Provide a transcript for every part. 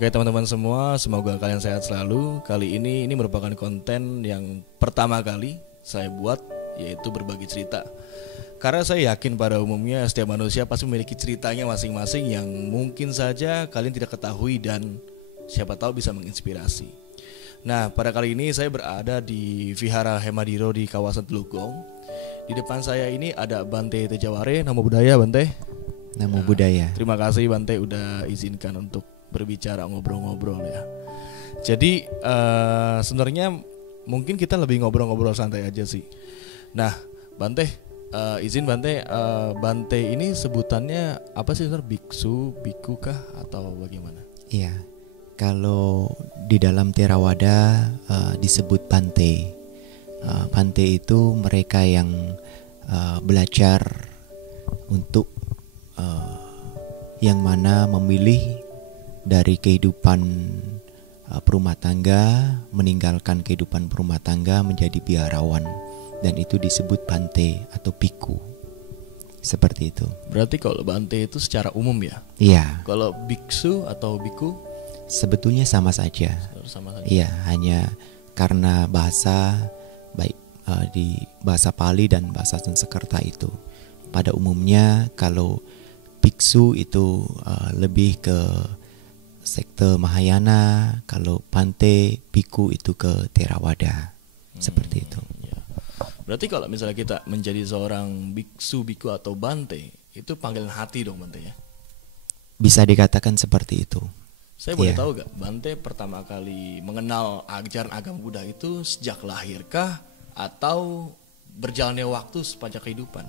Oke teman-teman semua, semoga kalian sehat selalu. Kali ini merupakan konten yang pertama kali saya buat, yaitu berbagi cerita. Karena saya yakin pada umumnya setiap manusia pasti memiliki ceritanya masing-masing yang mungkin saja kalian tidak ketahui dan siapa tahu bisa menginspirasi. Nah, pada kali ini saya berada di Vihara Hemadiro di kawasan Telukgong. Di depan saya ini ada Bante Tejaware. Namo Buddhaya Bante. Namo Buddhaya. Terima kasih Bante udah izinkan untuk berbicara, ngobrol-ngobrol ya. Jadi sebenarnya mungkin kita lebih ngobrol-ngobrol santai aja sih. Nah Bante, izin Bante, Bante ini sebutannya apa sih sebenarnya? Biksu, biku kah atau bagaimana? Iya, kalau di dalam Theravada disebut Bante. Bante itu mereka yang belajar untuk yang mana memilih dari kehidupan perumah tangga, meninggalkan kehidupan perumah tangga menjadi biarawan, dan itu disebut Bante atau biku. Seperti itu. Berarti kalau Bante itu secara umum ya? Iya. Kalau biksu atau biku? Sebetulnya sama saja. Sama saja. Iya, hanya karena bahasa baik di bahasa Pali dan bahasa Sanskerta itu. Pada umumnya kalau biksu itu lebih ke sekte Mahayana, kalau Bante biku itu ke Theravada. Seperti itu. Ya. Berarti kalau misalnya kita menjadi seorang biksu, biku atau Bante, itu panggilan hati dong Bante ya? Bisa dikatakan seperti itu. Saya boleh tahu gak, Bante pertama kali mengenal ajaran agama Buddha itu sejak lahirkah atau berjalannya waktu sepanjang kehidupan?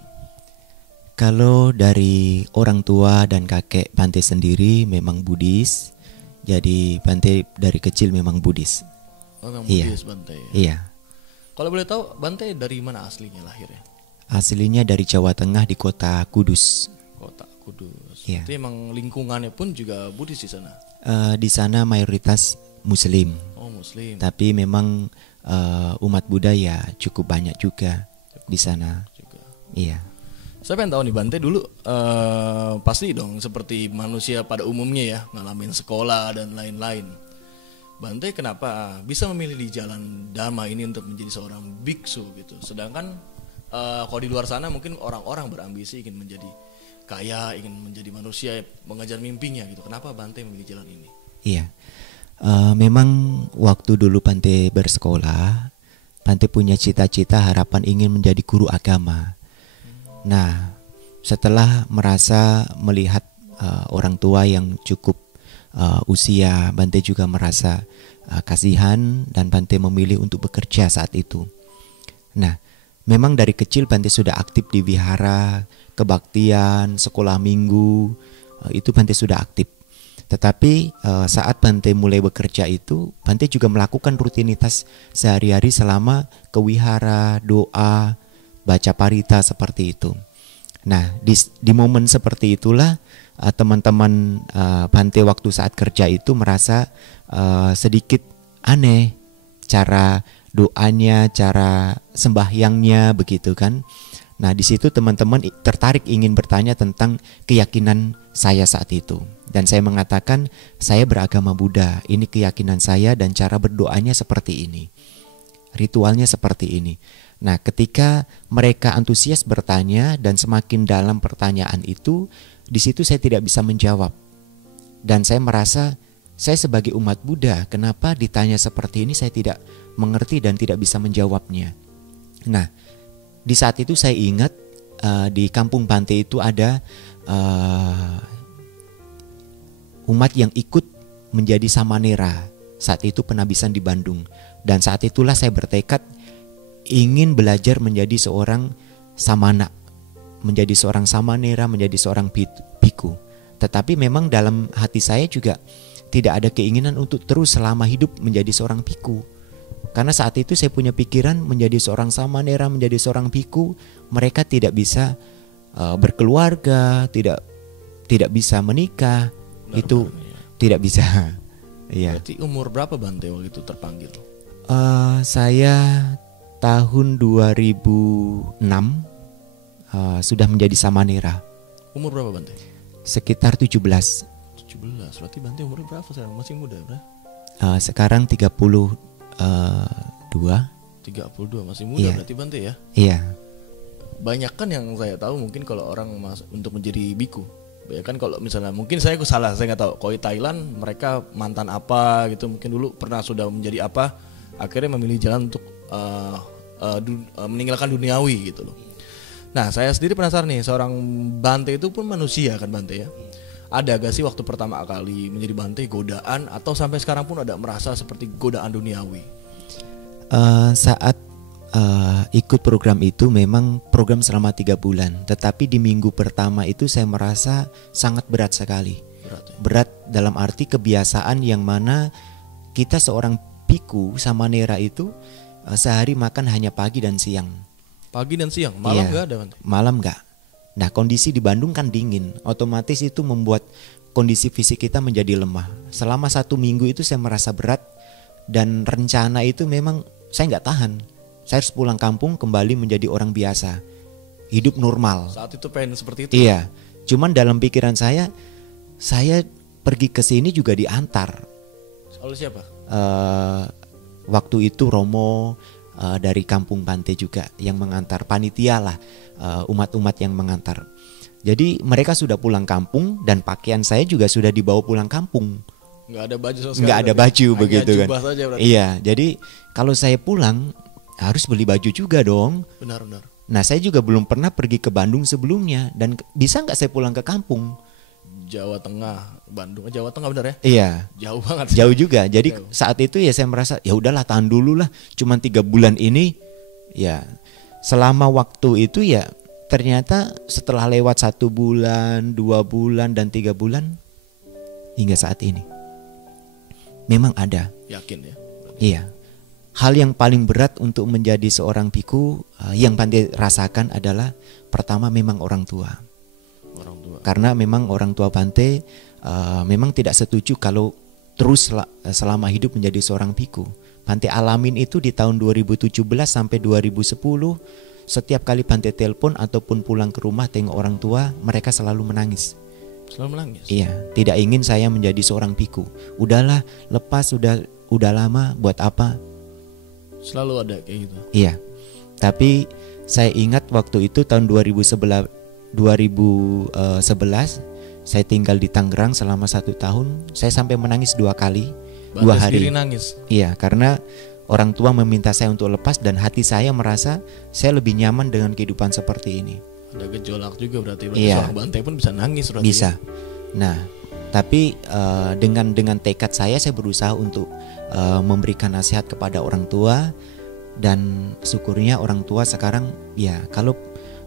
Kalau dari orang tua dan kakek Bante sendiri memang Buddhis. Jadi Bante dari kecil memang Buddhis. Oh, memang Buddhis Bante ya? Iya. Kalau boleh tahu Bante dari mana aslinya lahirnya? Aslinya dari Jawa Tengah di kota Kudus. Kota Kudus. Iya. Itu emang lingkungannya pun juga Buddhis di sana? Di sana mayoritas Muslim. Oh Muslim. Tapi memang umat Buddha ya cukup banyak juga di sana. Juga. Iya. Saya pengen tahu nih Bante dulu pasti dong seperti manusia pada umumnya ya, ngalamin sekolah dan lain-lain. Bante kenapa bisa memilih di jalan Dharma ini untuk menjadi seorang biksu gitu? Sedangkan kalau di luar sana mungkin orang-orang berambisi ingin menjadi kaya, ingin menjadi manusia, mengejar mimpinya gitu. Kenapa Bante memilih jalan ini? Iya. Memang waktu dulu Bante bersekolah, Bante punya cita-cita harapan ingin menjadi guru agama. Nah, setelah merasa melihat orang tua yang cukup usia, Bante juga merasa kasihan dan Bante memilih untuk bekerja saat itu. Nah, memang dari kecil Bante sudah aktif di wihara, kebaktian, sekolah minggu, itu Bante sudah aktif. Tetapi saat Bante mulai bekerja itu, Bante juga melakukan rutinitas sehari-hari selama ke wihara, doa, baca parita seperti itu. Nah, di momen seperti itulah teman-teman Bante waktu saat kerja itu merasa sedikit aneh cara doanya, cara sembahyangnya begitu kan. Nah, di situ teman-teman tertarik ingin bertanya tentang keyakinan saya saat itu. Dan saya mengatakan, saya beragama Buddha, ini keyakinan saya dan cara berdoanya seperti ini. Ritualnya seperti ini. Nah, ketika mereka antusias bertanya dan semakin dalam pertanyaan itu, di situ saya tidak bisa menjawab. Dan saya merasa saya sebagai umat Buddha, kenapa ditanya seperti ini saya tidak mengerti dan tidak bisa menjawabnya. Nah, di saat itu saya ingat di kampung Bante itu ada umat yang ikut menjadi samanera. Saat itu penabisan di Bandung. Dan saat itulah saya bertekad ingin belajar menjadi seorang samana, menjadi seorang samanera, menjadi seorang biku. Tetapi memang dalam hati saya juga tidak ada keinginan untuk terus selama hidup menjadi seorang biku. Karena saat itu saya punya pikiran menjadi seorang samanera, menjadi seorang biku, mereka tidak bisa berkeluarga, tidak bisa menikah. Benar, itu ya. Tidak bisa. Iya. Berarti umur berapa Bante waktu itu terpanggil? Saya tahun 2006 sudah menjadi samanera. Umur berapa Bante? Sekitar 17. 17. Berarti Bante umurnya berapa sekarang? Masih muda, bro? Sekarang 32. 32 masih muda berarti Bante ya? Iya. Banyak kan yang saya tahu mungkin kalau orang untuk menjadi biku, ya kan kalau misalnya mungkin saya salah, saya nggak tahu. Kalau di Thailand mereka mantan apa gitu, mungkin dulu pernah sudah menjadi apa, akhirnya memilih jalan untuk meninggalkan duniawi gitu loh. Nah saya sendiri penasaran nih, seorang Bante itu pun manusia kan Bante ya? Ada gak sih waktu pertama kali menjadi Bante godaan, atau sampai sekarang pun ada merasa seperti godaan duniawi? Saat ikut program itu memang program selama 3 bulan, tetapi di minggu pertama itu saya merasa sangat berat sekali. Berat dalam arti kebiasaan yang mana kita seorang biku sama nera itu sehari makan hanya pagi dan siang. Pagi dan siang, malam nggak ada? Malam nggak. Nah kondisi di Bandung kan dingin, otomatis itu membuat kondisi fisik kita menjadi lemah. Selama 1 minggu itu saya merasa berat, dan rencana itu memang saya nggak tahan. Saya harus pulang kampung kembali menjadi orang biasa, hidup normal. Saat itu pengen seperti itu? Iya, cuman dalam pikiran saya pergi ke sini juga diantar. Oleh siapa? Waktu itu Romo dari kampung Bante juga yang mengantar, panitia lah, umat-umat yang mengantar. Jadi mereka sudah pulang kampung dan pakaian saya juga sudah dibawa pulang kampung. Nggak ada baju sama sekali. Nggak ada baju begitu kan? Saja iya, jadi kalau saya pulang harus beli baju juga dong. Benar. Nah saya juga belum pernah pergi ke Bandung sebelumnya, dan bisa nggak saya pulang ke kampung? Jawa Tengah, Bandung, Jawa Tengah benar ya? Iya. Jauh banget. Jauh juga. Jadi saat itu ya saya merasa ya udahlah, tahan dulu lah. Cuman 3 bulan ini ya. Selama waktu itu ya ternyata setelah lewat 1 bulan, 2 bulan dan 3 bulan hingga saat ini memang ada. Yakin ya? Iya. Hal yang paling berat untuk menjadi seorang biku yang Bante rasakan adalah pertama memang orang tua. Karena memang orang tua Bante memang tidak setuju kalau terus selama hidup menjadi seorang biku. Bante alamin itu di tahun 2017 sampai 2010. Setiap kali Bante telepon ataupun pulang ke rumah tengok orang tua, mereka selalu menangis. Selalu menangis? Iya, tidak ingin saya menjadi seorang biku. Udahlah, lepas, udah lama, buat apa? Selalu ada kayak gitu? Iya, tapi saya ingat waktu itu tahun 2011 saya tinggal di Tangerang selama 1 tahun. Saya sampai menangis 2 kali, 2 hari. Nangis? Iya, karena orang tua meminta saya untuk lepas, dan hati saya merasa saya lebih nyaman dengan kehidupan seperti ini. Ada gejolak juga berarti iya. Seorang Bante pun bisa nangis berarti. Bisa. Nah, tapi dengan tekad saya berusaha untuk memberikan nasihat kepada orang tua, dan syukurnya orang tua sekarang ya kalau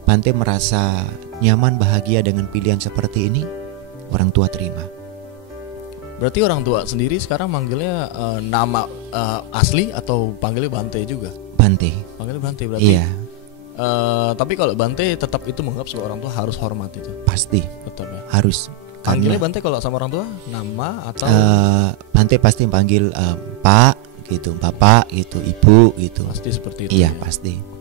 Bante merasa nyaman, bahagia dengan pilihan seperti ini, orang tua terima. Berarti orang tua sendiri sekarang manggilnya nama asli atau panggilnya Bante juga? Bante. Panggilnya Bante berarti? Iya. Tapi kalau Bante tetap itu menganggap sebagai orang tua harus hormat itu? Pasti. Tetap ya? Harus. Panggilnya Bante kalau sama orang tua nama atau? Bante pasti panggil Pak gitu, Bapak gitu, Ibu gitu. Pasti seperti itu. Iya, ya? Pasti.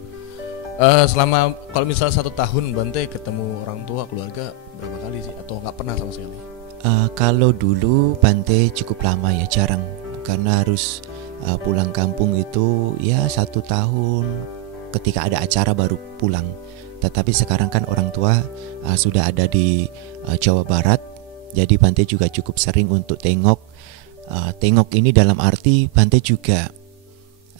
Selama kalau misal 1 tahun Bante ketemu orang tua keluarga berapa kali sih, atau nggak pernah sama sekali? Kalau dulu Bante cukup lama ya, jarang, karena harus pulang kampung itu ya 1 tahun, ketika ada acara baru pulang. Tetapi sekarang kan orang tua sudah ada di Jawa Barat, jadi Bante juga cukup sering untuk tengok ini dalam arti Bante juga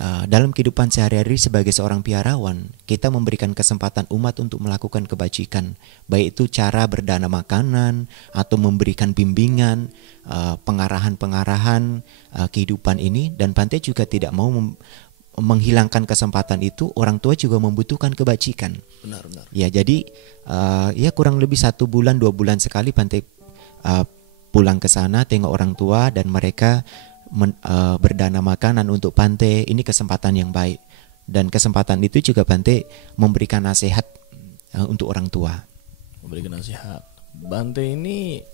dalam kehidupan sehari-hari sebagai seorang biarawan, kita memberikan kesempatan umat untuk melakukan kebajikan, baik itu cara berdana makanan atau memberikan bimbingan, pengarahan kehidupan ini. Dan Bante juga tidak mau menghilangkan kesempatan itu. Orang tua juga membutuhkan kebajikan. Benar. Ya, jadi ya kurang lebih 1 bulan 2 bulan sekali Bante pulang ke sana tengok orang tua, dan mereka berdana makanan untuk Bante. Ini kesempatan yang baik, dan kesempatan itu juga Bante memberikan nasihat untuk orang tua. Memberikan nasihat. Bante ini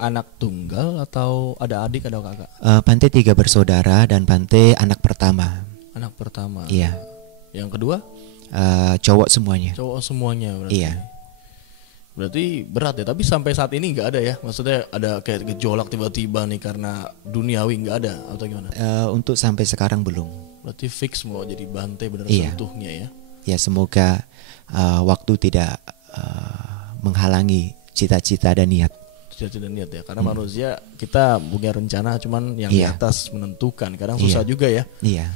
anak tunggal atau ada adik, ada kakak? Bante 3 bersaudara dan Bante anak pertama. Anak pertama. Iya. Yang kedua? Cowok semuanya. Cowok semuanya berarti. Iya. Berarti berat ya, tapi sampai saat ini nggak ada ya? Maksudnya ada kayak gejolak tiba-tiba nih karena duniawi, nggak ada atau gimana? Untuk sampai sekarang belum. Berarti fix mau jadi Bante benar Iya. seutuhnya ya? Ya semoga waktu tidak menghalangi cita-cita dan niat. Tidak niat ya, karena manusia kita punya rencana, cuman yang di Iya. atas menentukan. Kadang susah juga ya. Iya.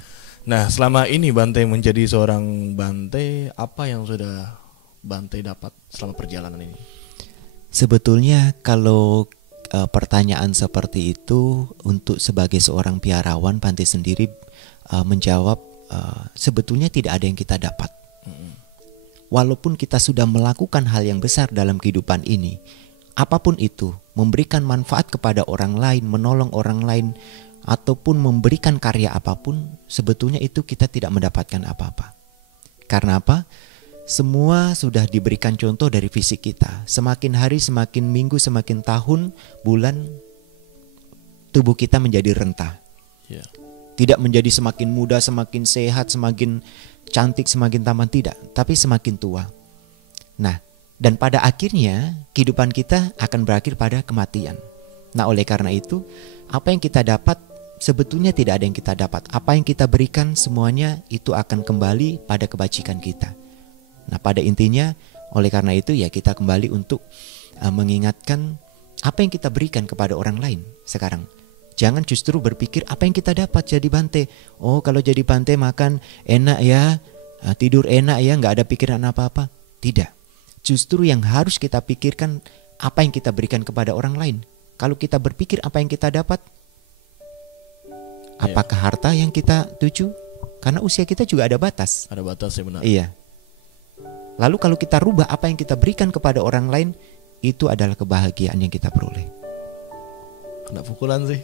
Nah, selama ini Bante menjadi seorang Bante, apa yang sudah Bante dapat selama perjalanan ini? Sebetulnya kalau pertanyaan seperti itu untuk sebagai seorang biarawan, Bante sendiri menjawab sebetulnya tidak ada yang kita dapat. Walaupun kita sudah melakukan hal yang besar dalam kehidupan ini, apapun itu, memberikan manfaat kepada orang lain, menolong orang lain, ataupun memberikan karya apapun, sebetulnya itu kita tidak mendapatkan apa-apa. Karena apa? Semua sudah diberikan contoh dari fisik kita. Semakin hari, semakin minggu, semakin tahun, bulan, tubuh kita menjadi rentah. Ya. Tidak menjadi semakin muda, semakin sehat, semakin cantik, semakin tampan, tidak. Tapi semakin tua. Nah, dan pada akhirnya kehidupan kita akan berakhir pada kematian. Nah, oleh karena itu, apa yang kita dapat sebetulnya tidak ada yang kita dapat. Apa yang kita berikan semuanya itu akan kembali pada kebajikan kita. Nah, pada intinya oleh karena itu ya kita kembali untuk mengingatkan apa yang kita berikan kepada orang lain sekarang. Jangan justru berpikir apa yang kita dapat jadi Bante. Oh, kalau jadi Bante makan enak ya, tidur enak ya, nggak ada pikiran apa-apa. Tidak. Justru yang harus kita pikirkan apa yang kita berikan kepada orang lain. Kalau kita berpikir apa yang kita dapat, apakah harta yang kita tuju? Karena usia kita juga ada batas. Ada batas ya, benar. Iya. Lalu kalau kita rubah apa yang kita berikan kepada orang lain, itu adalah kebahagiaan yang kita peroleh. Kena pukulan sih.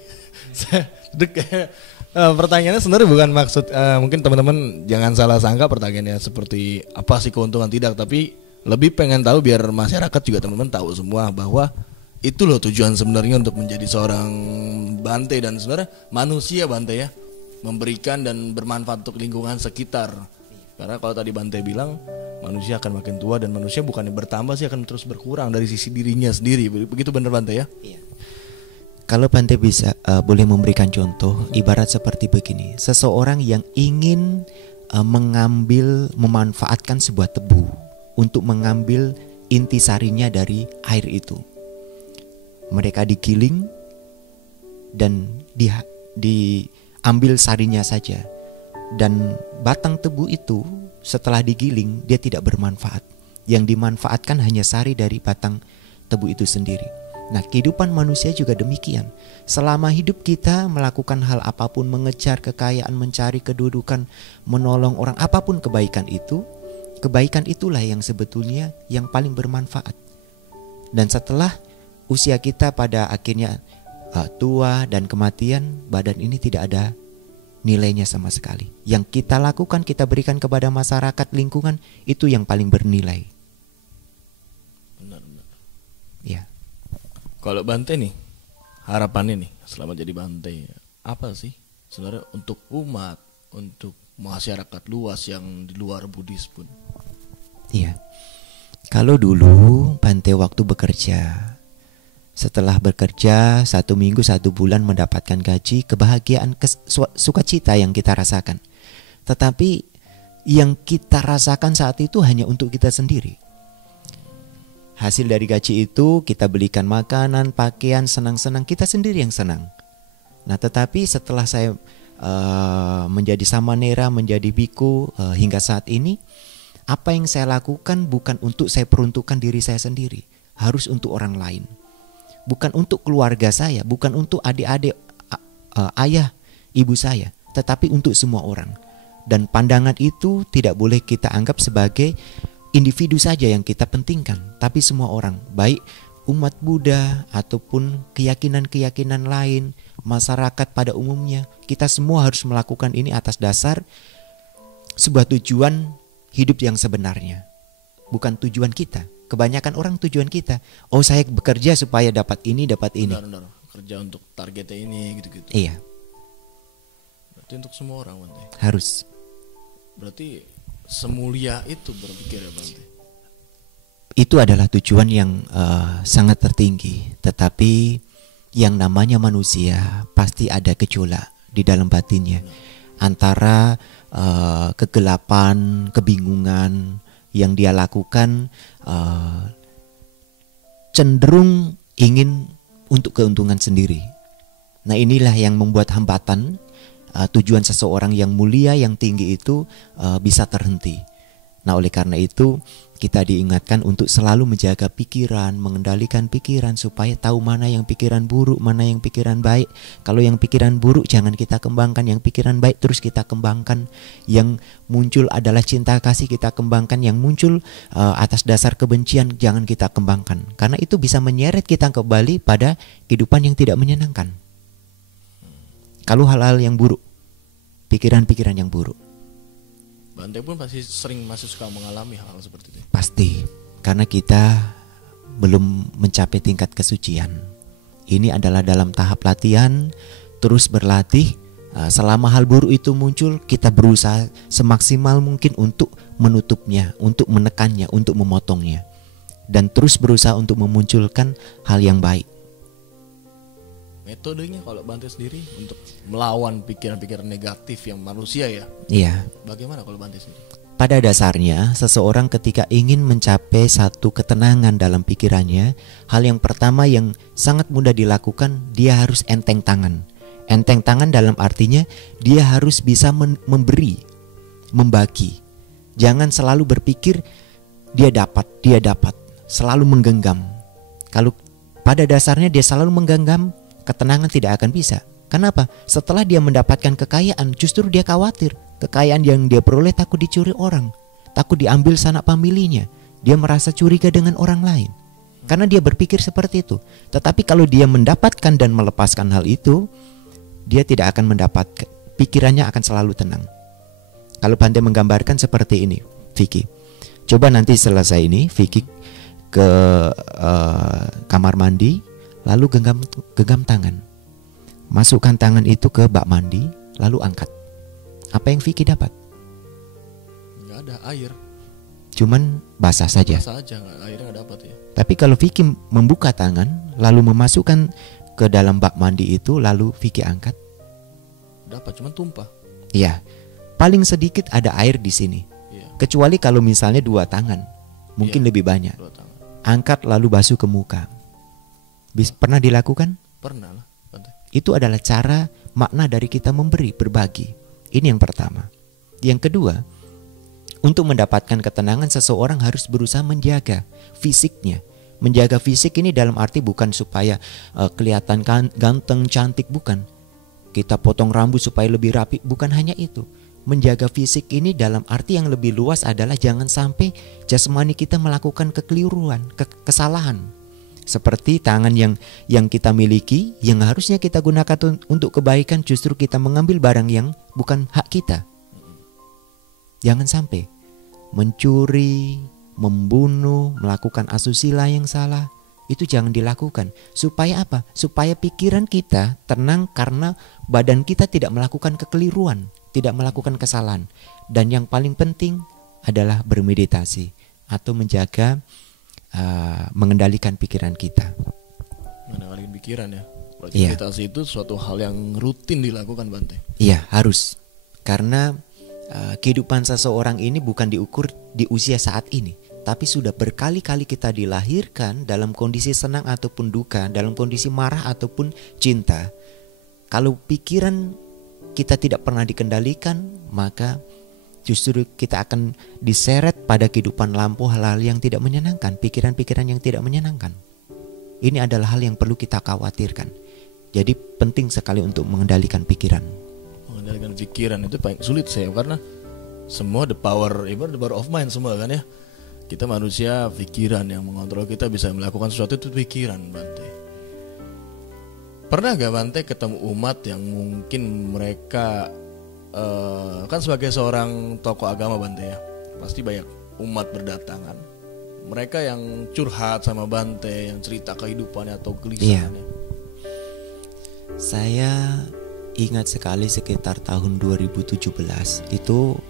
Pertanyaannya sebenarnya bukan maksud, mungkin teman-teman jangan salah sangka pertanyaannya seperti apa sih keuntungan, tidak, tapi lebih pengen tahu biar masyarakat juga teman-teman tahu semua bahwa itu loh tujuan sebenarnya untuk menjadi seorang Bante, dan sebenarnya manusia Bante ya, memberikan dan bermanfaat untuk lingkungan sekitar. Karena kalau tadi Bante bilang manusia akan makin tua dan manusia bukannya bertambah sih, akan terus berkurang dari sisi dirinya sendiri. Begitu benar Bante ya? Iya. Kalau Bante bisa boleh memberikan contoh, ibarat seperti begini. Seseorang yang ingin memanfaatkan sebuah tebu untuk mengambil intisarinya dari air itu. Mereka digiling dan diambil sarinya saja. Dan batang tebu itu setelah digiling dia tidak bermanfaat. Yang dimanfaatkan hanya sari dari batang tebu itu sendiri. Nah, kehidupan manusia juga demikian. Selama hidup kita melakukan hal apapun, mengejar kekayaan, mencari kedudukan, menolong orang, apapun kebaikan itulah yang sebetulnya yang paling bermanfaat. Dan setelah usia kita pada akhirnya tua dan kematian, badan ini tidak ada nilainya sama sekali. Yang kita lakukan, kita berikan kepada masyarakat, lingkungan, itu yang paling bernilai. Benar. Ya. Kalau Bante nih, harapannya nih selama jadi Bante, apa sih sebenarnya untuk umat, untuk masyarakat luas yang di luar Buddhis pun? Iya. Kalau dulu Bante waktu bekerja, setelah bekerja 1 minggu 1 bulan mendapatkan gaji, kebahagiaan, sukacita yang kita rasakan. Tetapi yang kita rasakan saat itu hanya untuk kita sendiri. Hasil dari gaji itu kita belikan makanan, pakaian, senang-senang, kita sendiri yang senang. Nah, tetapi setelah saya menjadi samanera, menjadi biku hingga saat ini, apa yang saya lakukan bukan untuk saya peruntukkan diri saya sendiri, harus untuk orang lain. Bukan untuk keluarga saya, bukan untuk adik-adik, ayah, ibu saya, tetapi untuk semua orang. Dan pandangan itu tidak boleh kita anggap sebagai individu saja yang kita pentingkan, tapi semua orang, baik umat Buddha ataupun keyakinan-keyakinan lain, masyarakat pada umumnya, kita semua harus melakukan ini atas dasar sebuah tujuan hidup yang sebenarnya, bukan tujuan kita. Kebanyakan orang tujuan kita, oh saya bekerja supaya dapat ini, dapat ini. Benar. Kerja untuk targetnya ini, gitu-gitu. Iya. Berarti untuk semua orang, Bante. Harus. Berarti semulia itu berpikir ya Bante. itu adalah tujuan yang sangat tertinggi. Tetapi yang namanya manusia pasti ada gejolak di dalam batinnya, antara kegelapan, kebingungan yang dia lakukan, cenderung ingin untuk keuntungan sendiri. Nah, inilah yang membuat hambatan tujuan seseorang yang mulia, yang tinggi itu bisa terhenti. Nah, oleh karena itu kita diingatkan untuk selalu menjaga pikiran, mengendalikan pikiran supaya tahu mana yang pikiran buruk, mana yang pikiran baik. Kalau yang pikiran buruk jangan kita kembangkan, yang pikiran baik terus kita kembangkan. Yang muncul adalah cinta kasih kita kembangkan, yang muncul atas dasar kebencian jangan kita kembangkan. Karena itu bisa menyeret kita kembali pada kehidupan yang tidak menyenangkan. Kalau hal-hal yang buruk, pikiran-pikiran yang buruk. Bante pun pasti sering masih suka mengalami hal seperti itu. Pasti, karena kita belum mencapai tingkat kesucian. Ini adalah dalam tahap latihan, terus berlatih. Selama hal buruk itu muncul, kita berusaha semaksimal mungkin untuk menutupnya, untuk menekannya, untuk memotongnya. Dan terus berusaha untuk memunculkan hal yang baik. Metodenya kalau Bante sendiri untuk melawan pikiran-pikiran negatif yang manusia ya? Iya. Bagaimana kalau Bante sendiri? Pada dasarnya, seseorang ketika ingin mencapai satu ketenangan dalam pikirannya, hal yang pertama yang sangat mudah dilakukan, dia harus enteng tangan. Enteng tangan dalam artinya dia harus bisa memberi, membagi. Jangan selalu berpikir dia dapat, selalu menggenggam. Kalau pada dasarnya dia selalu menggenggam, ketenangan tidak akan bisa. Kenapa? Setelah dia mendapatkan kekayaan, justru dia khawatir. Kekayaan yang dia peroleh takut dicuri orang, takut diambil sanak familinya. Dia merasa curiga dengan orang lain, karena dia berpikir seperti itu. Tetapi kalau dia mendapatkan dan melepaskan hal itu, dia tidak akan mendapatkan, pikirannya akan selalu tenang. Kalau Bante menggambarkan seperti ini, Vicky, coba nanti selesai ini Vicky ke kamar mandi, lalu genggam tangan. Masukkan tangan itu ke bak mandi, lalu angkat. Apa yang Vicky dapat? Nggak ada air. Cuman basah saja. Basah aja, airnya nggak dapat ya. Tapi kalau Vicky membuka tangan, lalu memasukkan ke dalam bak mandi itu, lalu Vicky angkat, dapat, cuman tumpah. Iya, paling sedikit ada air di sini. Iya. Kecuali kalau misalnya 2 tangan, mungkin lebih banyak. 2 tangan. Angkat lalu basuh ke muka. Pernah dilakukan? Pernah lah, Bante. Itu adalah cara, makna dari kita memberi, berbagi. Ini yang pertama. Yang kedua, untuk mendapatkan ketenangan seseorang harus berusaha menjaga fisiknya. Menjaga fisik ini dalam arti bukan supaya kelihatan ganteng, cantik, bukan. Kita potong rambut supaya lebih rapi, bukan hanya itu. Menjaga fisik ini dalam arti yang lebih luas adalah jangan sampai jasmani kita melakukan kekeliruan, kesalahan. Seperti tangan yang kita miliki, yang harusnya kita gunakan untuk kebaikan, justru kita mengambil barang yang bukan hak kita. Jangan sampai mencuri, membunuh, melakukan asusila yang salah. Itu jangan dilakukan. Supaya apa? Supaya pikiran kita tenang, karena badan kita tidak melakukan kekeliruan, tidak melakukan kesalahan. Dan yang paling penting adalah bermeditasi atau menjaga mengendalikan pikiran kita. Mengendalikan pikiran ya. Iya. Meditasi itu suatu hal yang rutin dilakukan, Bante. Iya, harus. Karena kehidupan seseorang ini bukan diukur di usia saat ini, tapi sudah berkali-kali kita dilahirkan dalam kondisi senang ataupun duka, dalam kondisi marah ataupun cinta. Kalau pikiran kita tidak pernah dikendalikan, maka justru kita akan diseret pada kehidupan lampau, hal-hal yang tidak menyenangkan, pikiran-pikiran yang tidak menyenangkan. Ini adalah hal yang perlu kita khawatirkan. Jadi penting sekali untuk mengendalikan pikiran. Mengendalikan pikiran itu paling sulit saya, karena semua the power of mind semua kan ya. Kita manusia, pikiran yang mengontrol kita, bisa melakukan sesuatu itu pikiran, Bante. Pernah gak Bante ketemu umat yang mungkin mereka kan sebagai seorang tokoh agama, Bante ya, pasti banyak umat berdatangan, mereka yang curhat sama Bante, yang cerita kehidupannya atau kegelisahannya. Saya ingat sekali sekitar tahun 2017 itu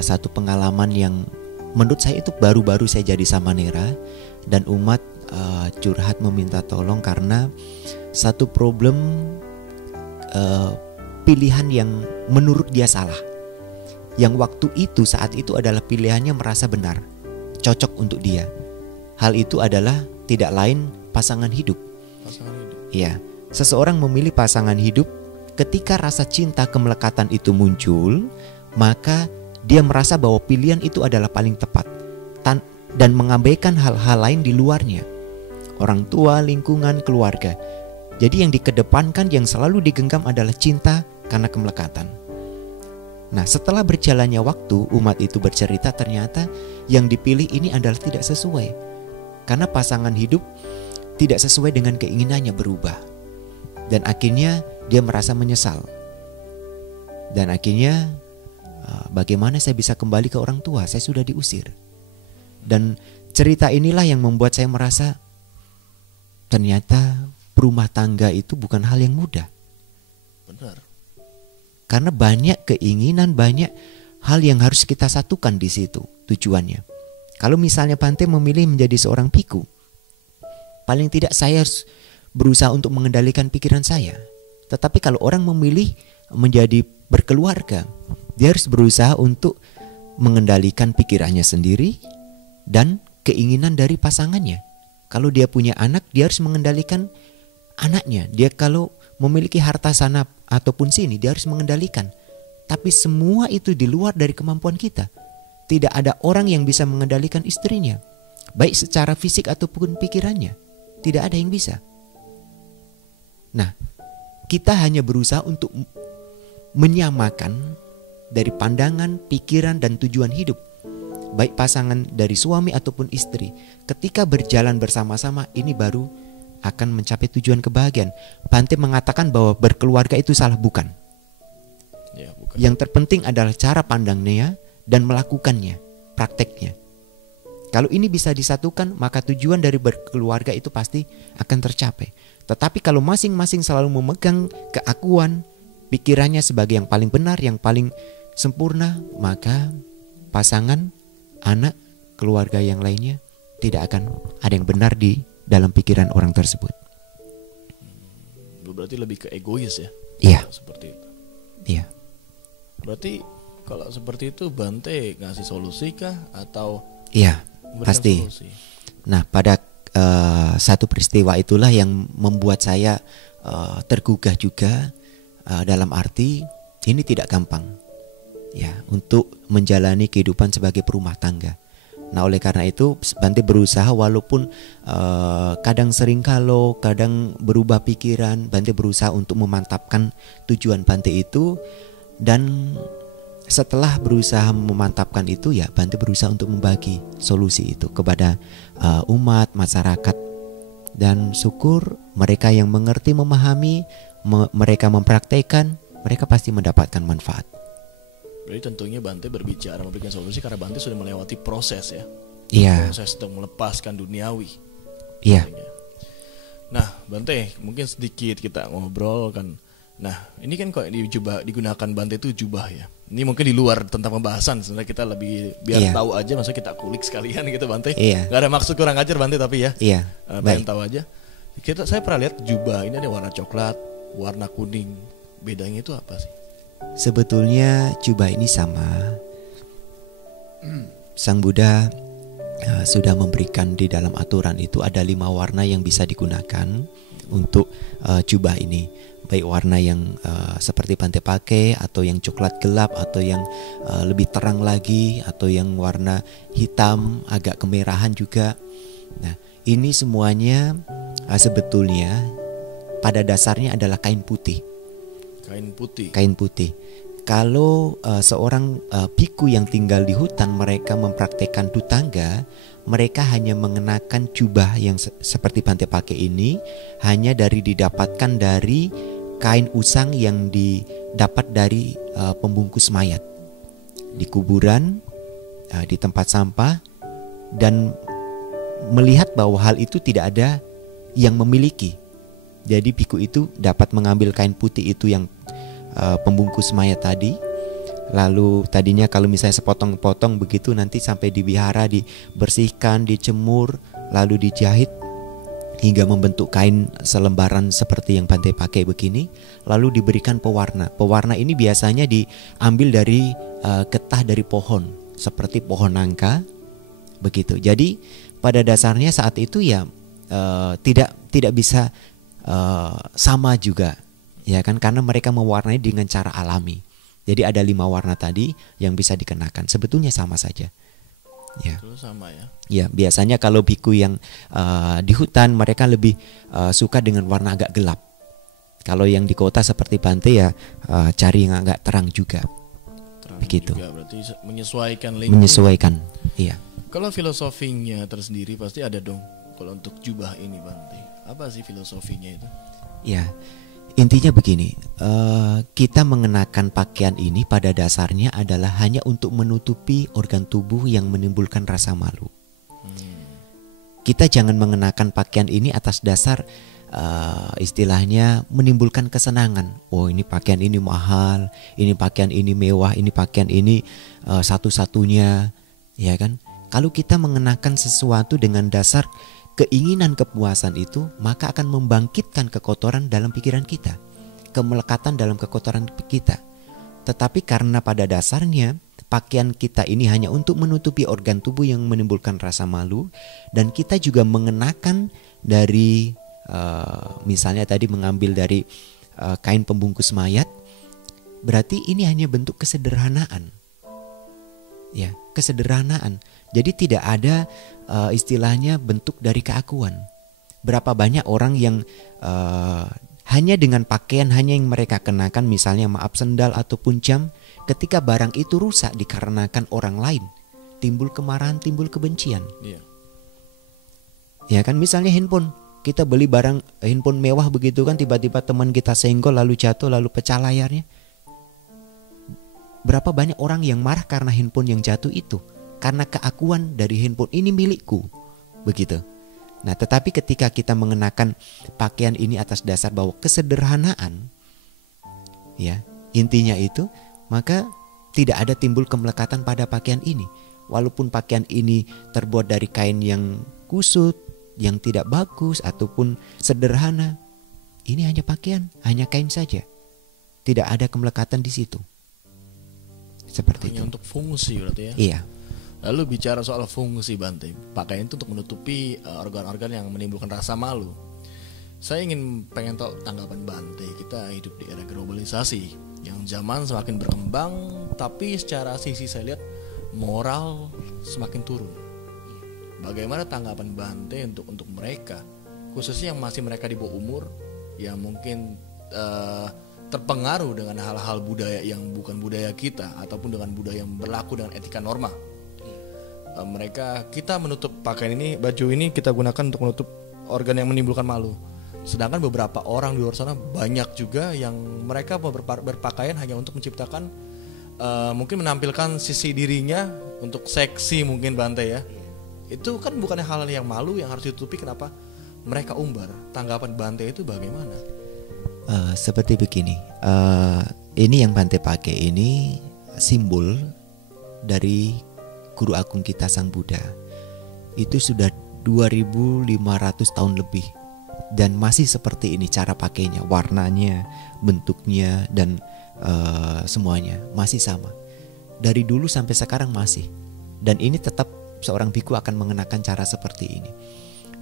satu pengalaman yang menurut saya itu baru-baru saya jadi samanera, dan umat curhat meminta tolong karena satu problem pilihan yang menurut dia salah, yang waktu itu saat itu adalah pilihannya merasa benar, cocok untuk dia. Hal itu adalah tidak lain pasangan hidup. Iya, seseorang memilih pasangan hidup ketika rasa cinta kemelekatan itu muncul, maka dia merasa bahwa pilihan itu adalah paling tepat dan mengabaikan hal-hal lain di luarnya. Orang tua, lingkungan, keluarga. Jadi yang dikedepankan, yang selalu digenggam adalah cinta karena kemelekatan. Nah, setelah berjalannya waktu, umat itu bercerita ternyata yang dipilih ini adalah tidak sesuai. Karena pasangan hidup tidak sesuai dengan keinginannya berubah. Dan akhirnya dia merasa menyesal. Dan akhirnya bagaimana saya bisa kembali ke orang tua? Saya sudah diusir. Dan cerita inilah yang membuat saya merasa ternyata berumah tangga itu bukan hal yang mudah. Benar. Karena banyak keinginan, banyak hal yang harus kita satukan di situ tujuannya. Kalau misalnya Bante memilih menjadi seorang biku, paling tidak saya harus berusaha untuk mengendalikan pikiran saya. Tetapi kalau orang memilih menjadi berkeluarga, dia harus berusaha untuk mengendalikan pikirannya sendiri dan keinginan dari pasangannya. Kalau dia punya anak, dia harus mengendalikan anaknya. Dia kalau memiliki harta sana ataupun sini, dia harus mengendalikan. Tapi semua itu di luar dari kemampuan kita. Tidak ada orang yang bisa mengendalikan istrinya, baik secara fisik ataupun pikirannya. Tidak ada yang bisa. Nah, kita hanya berusaha untuk menyamakan dari pandangan, pikiran, dan tujuan hidup, baik pasangan dari suami ataupun istri. Ketika berjalan bersama-sama, ini baru akan mencapai tujuan kebahagiaan. Bante mengatakan bahwa berkeluarga itu salah, bukan. Ya, bukan. Yang terpenting adalah cara pandangnya dan melakukannya, prakteknya. Kalau ini bisa disatukan, maka tujuan dari berkeluarga itu pasti akan tercapai. Tetapi kalau masing-masing selalu memegang keakuan, pikirannya sebagai yang paling benar, yang paling sempurna, maka pasangan, anak, keluarga yang lainnya tidak akan ada yang benar di dalam pikiran orang tersebut. Berarti lebih ke egois ya? Iya. Seperti itu. Iya. Berarti kalau seperti itu Bante ngasih solusi kah atau? Iya, pasti. Solusi? Nah, pada satu peristiwa itulah yang membuat saya tergugah juga, dalam arti ini tidak gampang ya untuk menjalani kehidupan sebagai perumah tangga. Nah, oleh karena itu Bante berusaha, walaupun kadang sering kadang berubah pikiran, Bante berusaha untuk memantapkan tujuan Bante itu. Dan setelah berusaha memantapkan itu, ya Bante berusaha untuk membagi solusi itu kepada umat, masyarakat. Dan syukur mereka yang mengerti, memahami, mereka mempraktekkan, mereka pasti mendapatkan manfaat. Berarti tentunya Bante berbicara memberikan solusi karena Bante sudah melewati proses ya. Iya. Proses untuk melepaskan duniawi. Iya. Nah, Bante, mungkin sedikit kita ngobrol kan. Nah, ini kan kok digunakan Bante itu jubah ya. Ini mungkin di luar tentang pembahasan, sebenarnya kita lebih biar tahu aja, maksudnya kita kulik sekalian gitu Bante. Iya. Gak ada maksud kurang ajar Bante tapi ya. Iya. Pengen tahu aja. Saya pernah lihat jubah ini ada warna coklat, warna kuning. Bedanya itu apa sih? Sebetulnya jubah ini sama. Sang Buddha sudah memberikan di dalam aturan itu ada 5 warna yang bisa digunakan untuk jubah ini. Baik warna yang seperti Bante pakai, atau yang coklat gelap, atau yang lebih terang lagi, atau yang warna hitam agak kemerahan juga. Nah, ini semuanya sebetulnya pada dasarnya adalah kain putih. Kain putih. Kalau seorang biku yang tinggal di hutan, mereka mempraktekkan dutangga, mereka hanya mengenakan jubah yang seperti Bante pakai ini hanya didapatkan dari kain usang yang didapat dari pembungkus mayat di kuburan, di tempat sampah, dan melihat bahwa hal itu tidak ada yang memiliki. Jadi biku itu dapat mengambil kain putih itu yang pembungkus mayat tadi, Lalu tadinya kalau misalnya sepotong-potong begitu, nanti sampai dipelihara, dibersihkan, dicemur, lalu dijahit hingga membentuk kain selembaran seperti yang Bante pakai begini. Lalu diberikan pewarna. Pewarna ini biasanya diambil dari getah dari pohon, seperti pohon nangka begitu. Jadi pada dasarnya saat itu ya tidak bisa sama juga, ya kan, karena mereka mewarnai dengan cara alami. Jadi ada 5 warna tadi yang bisa dikenakan. Sebetulnya sama saja. Ya. Itu sama ya. Ya, biasanya kalau biku yang di hutan mereka lebih suka dengan warna agak gelap. Kalau yang di kota seperti Bante ya cari yang agak terang juga. Terang begitu. Juga, berarti menyesuaikan lingkungan. Menyesuaikan. Iya. Kalau filosofinya tersendiri pasti ada dong. Kalau untuk jubah ini Bante, apa sih filosofinya itu? Ya. Intinya begini, kita mengenakan pakaian ini pada dasarnya adalah hanya untuk menutupi organ tubuh yang menimbulkan rasa malu. Kita jangan mengenakan pakaian ini atas dasar istilahnya menimbulkan kesenangan. Oh, ini pakaian ini mahal, ini pakaian ini mewah, ini pakaian ini satu-satunya, ya kan? Kalau kita mengenakan sesuatu dengan dasar keinginan kepuasan itu, maka akan membangkitkan kekotoran dalam pikiran kita, kemelekatan dalam kekotoran kita. Tetapi karena pada dasarnya pakaian kita ini hanya untuk menutupi organ tubuh yang menimbulkan rasa malu, dan kita juga mengenakan dari misalnya tadi mengambil dari kain pembungkus mayat, berarti ini hanya bentuk kesederhanaan. Ya, kesederhanaan. Jadi tidak ada istilahnya bentuk dari keakuan. Berapa banyak orang yang hanya dengan pakaian hanya yang mereka kenakan, misalnya maaf sendal ataupun jam, ketika barang itu rusak dikarenakan orang lain, timbul kemarahan, timbul kebencian. Ya kan, misalnya handphone, kita beli barang handphone mewah begitu kan, tiba-tiba teman kita senggol lalu jatuh lalu pecah layarnya. Berapa banyak orang yang marah karena handphone yang jatuh itu, karena keakuan dari handphone ini milikku, begitu. Nah, tetapi ketika kita mengenakan pakaian ini atas dasar bahwa kesederhanaan, ya intinya itu, maka tidak ada timbul kemelekatan pada pakaian ini. Walaupun pakaian ini terbuat dari kain yang kusut, yang tidak bagus ataupun sederhana, ini hanya pakaian, hanya kain saja. Tidak ada kemelekatan di situ. Seperti hanya itu. Untuk fungsi berarti ya. Iya. Lalu bicara soal fungsi Bante, pakaian itu untuk menutupi organ-organ yang menimbulkan rasa malu. Saya pengen tahu tanggapan Bante. Kita hidup di era globalisasi yang zaman semakin berkembang, tapi secara sisi saya lihat moral semakin turun. Bagaimana tanggapan Bante untuk mereka, khususnya yang masih mereka di bawah umur, yang mungkin terpengaruh dengan hal-hal budaya yang bukan budaya kita, ataupun dengan budaya yang berlaku dengan etika norma. Kita menutup pakaian ini, baju ini kita gunakan untuk menutup organ yang menimbulkan malu. Sedangkan beberapa orang di luar sana banyak juga yang mereka berpakaian hanya untuk menciptakan mungkin menampilkan sisi dirinya untuk seksi mungkin Bante ya. Itu kan bukannya hal yang malu yang harus ditutupi, kenapa mereka umbar? Tanggapan Bante itu bagaimana? Seperti begini, ini yang Bante pakai ini simbol dari Guru Agung kita Sang Buddha. Itu sudah 2500 tahun lebih, dan masih seperti ini cara pakainya, warnanya, bentuknya, dan semuanya masih sama. Dari dulu sampai sekarang masih. Dan ini tetap seorang biku akan mengenakan cara seperti ini.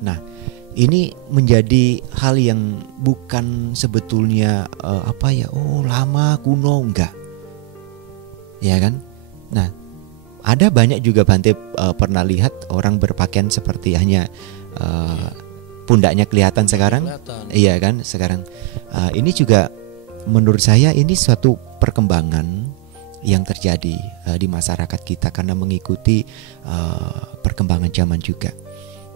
Nah, ini menjadi hal yang bukan sebetulnya lama kuno, enggak. Ya kan? Nah, ada banyak juga Bante pernah lihat orang berpakaian seperti hanya pundaknya kelihatan sekarang. Iya kan, sekarang ini juga menurut saya ini suatu perkembangan yang terjadi di masyarakat kita karena mengikuti perkembangan zaman juga.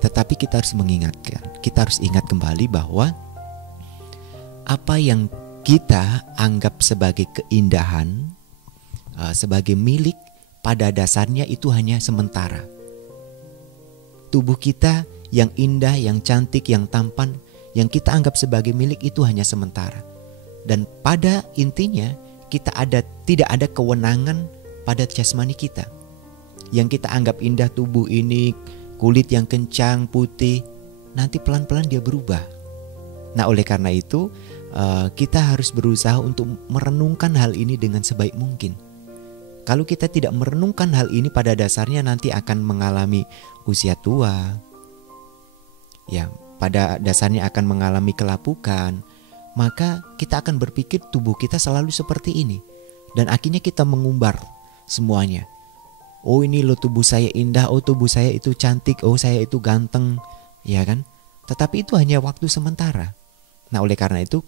Tetapi kita harus mengingatkan, kita harus ingat kembali bahwa apa yang kita anggap sebagai keindahan, sebagai milik, pada dasarnya itu hanya sementara. Tubuh kita yang indah, yang cantik, yang tampan, yang kita anggap sebagai milik itu hanya sementara. Dan pada intinya tidak ada kewenangan pada jasmani kita. Yang kita anggap indah tubuh ini, kulit yang kencang, putih, nanti pelan-pelan dia berubah. Nah, oleh karena itu kita harus berusaha untuk merenungkan hal ini dengan sebaik mungkin. Kalau kita tidak merenungkan hal ini, pada dasarnya nanti akan mengalami usia tua. Ya, pada dasarnya akan mengalami kelapukan. Maka kita akan berpikir tubuh kita selalu seperti ini. Dan akhirnya kita mengumbar semuanya. Oh, ini loh tubuh saya indah, oh tubuh saya itu cantik, oh saya itu ganteng, ya kan? Tetapi itu hanya waktu sementara. Nah, oleh karena itu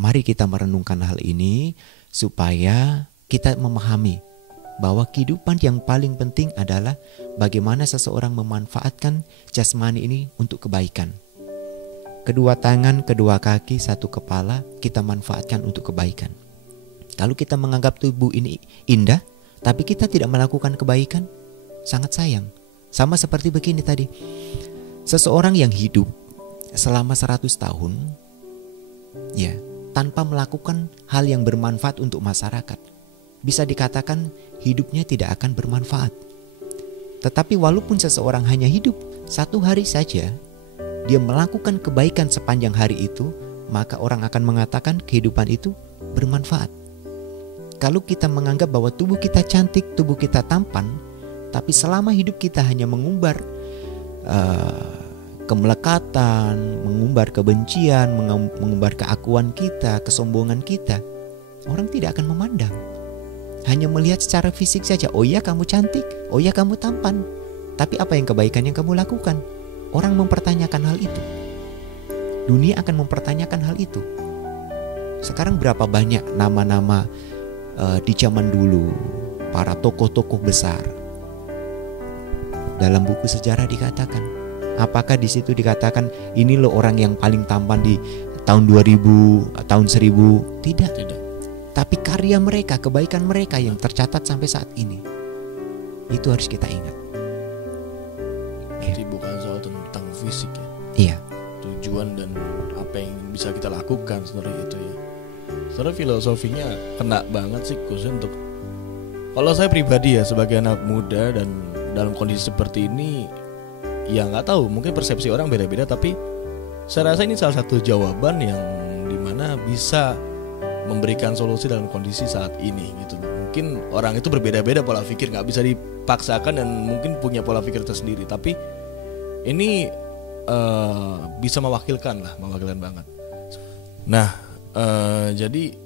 mari kita merenungkan hal ini supaya kita memahami bahwa kehidupan yang paling penting adalah bagaimana seseorang memanfaatkan jasmani ini untuk kebaikan. Kedua tangan, kedua kaki, satu kepala kita manfaatkan untuk kebaikan. Kalau kita menganggap tubuh ini indah, tapi kita tidak melakukan kebaikan, sangat sayang. Sama seperti begini tadi. Seseorang yang hidup selama 100 tahun, ya, tanpa melakukan hal yang bermanfaat untuk masyarakat, bisa dikatakan hidupnya tidak akan bermanfaat. Tetapi walaupun seseorang hanya hidup 1 hari saja, dia melakukan kebaikan sepanjang hari itu, maka orang akan mengatakan kehidupan itu bermanfaat. Kalau kita menganggap bahwa tubuh kita cantik, tubuh kita tampan, tapi selama hidup kita hanya mengumbar kemelekatan, mengumbar kebencian, mengumbar keakuan kita, kesombongan kita, orang tidak akan memandang. Hanya melihat secara fisik saja, oh ya kamu cantik, oh ya kamu tampan. Tapi apa yang kebaikan yang kamu lakukan? Orang mempertanyakan hal itu. Dunia akan mempertanyakan hal itu. Sekarang berapa banyak nama-nama di zaman dulu, para tokoh-tokoh besar. Dalam buku sejarah dikatakan, apakah di situ dikatakan ini loh orang yang paling tampan di tahun 2000, tahun 1000? Tidak. Tapi karya mereka, kebaikan mereka yang tercatat sampai saat ini, itu harus kita ingat. Jadi bukan soal tentang fisik ya. Iya. Tujuan dan apa yang bisa kita lakukan sebenarnya itu ya. Sebenarnya filosofinya kena banget sih, khususnya untuk kalau saya pribadi ya sebagai anak muda dan dalam kondisi seperti ini, ya nggak tahu, mungkin persepsi orang beda-beda, tapi saya rasa ini salah satu jawaban yang dimana bisa memberikan solusi dalam kondisi saat ini gitu. Mungkin orang itu berbeda-beda pola pikir, nggak bisa dipaksakan dan mungkin punya pola pikir tersendiri, tapi ini bisa mewakilkan banget. Nah, jadi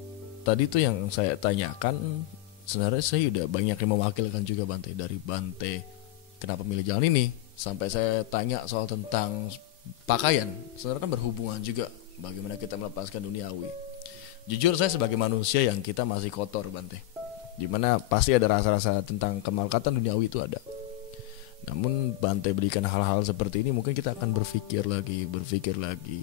tadi tuh yang saya tanyakan, sebenarnya saya udah banyak yang mewakilkan juga Bante. Dari Bante kenapa milih jalan ini, sampai saya tanya soal tentang pakaian, sebenarnya kan berhubungan juga bagaimana kita melepaskan duniawi. Jujur saya sebagai manusia yang kita masih kotor Bante, dimana pasti ada rasa-rasa tentang kemelekatan duniawi itu ada. Namun Bante berikan hal-hal seperti ini, mungkin kita akan berpikir lagi.